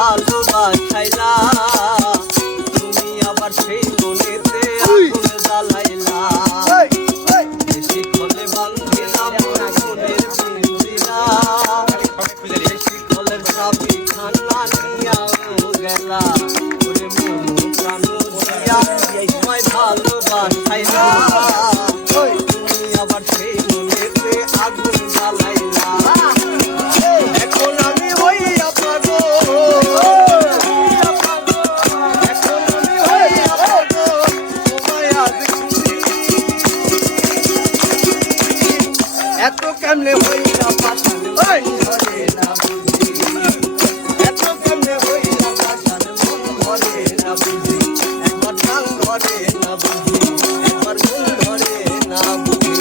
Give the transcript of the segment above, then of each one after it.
ভালোবাসাইলা তুমি আবার সেই মনেতে আগুন জ্বালাইলা বেশি খলে বান্ধিলাম মনের পিঞ্জিরা বেশি খলের চাবি খানা নিয়াও গেলা ওরে মন প্রাণ দিয়া তোমায় ভালোবাসাইলা তুমি আবার সেই মনেতে আগুন জ্বালাইলা এখন আমি হইয়া এত কেমনে হইলা পাশান মন ধরে না বুঝি এত কেমনে হইলা পাশান মন ধরে না বুঝি একবার টান ধরে না বুঝি একবার মন ধরে না বুঝি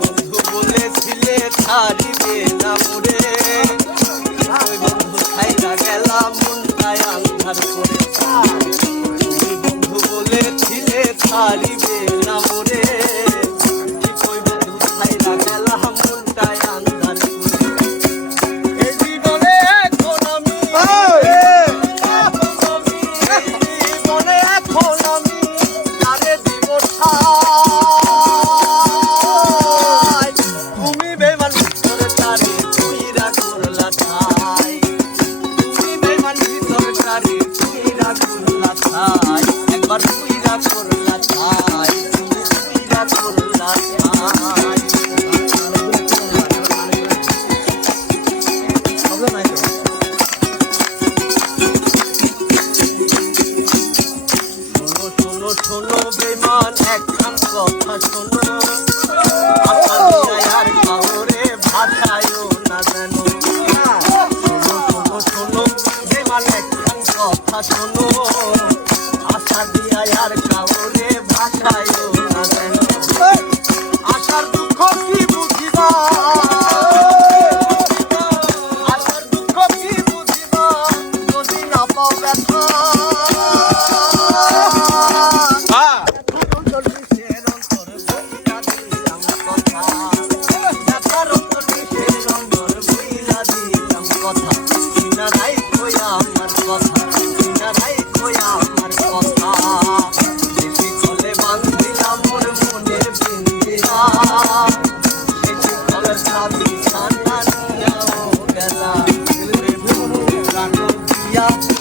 বন্ধু বলেছিলে ছাড়িবে না মোরে বন্ধু বলেছিলে ছাড়িবে না মোরে কই বন্ধু খাইরা গেলা মনটায় আন্ধার করে এই জীবনে এখন আমি জীবনে এখন আমি তারে দিব ঠাই তুমি বেমান ভিতরে তারে তুইরা করলা ঠাই একবার তুইরা করলা ছাই তুইরা করলা ছাই শোনো শোনো বেমান একখান কথা শোনো আর কাউরে ভাষায়ও না জানো শোনো শোনো বেমান একখান কথা শোনো আশা দিয়া আর কাউরে ভাষায়ও না জানো আশার দুঃখ কি বুঝিবা আশার দুঃখ কি বুঝিবা যদি না পাও ব্যথা Yeah.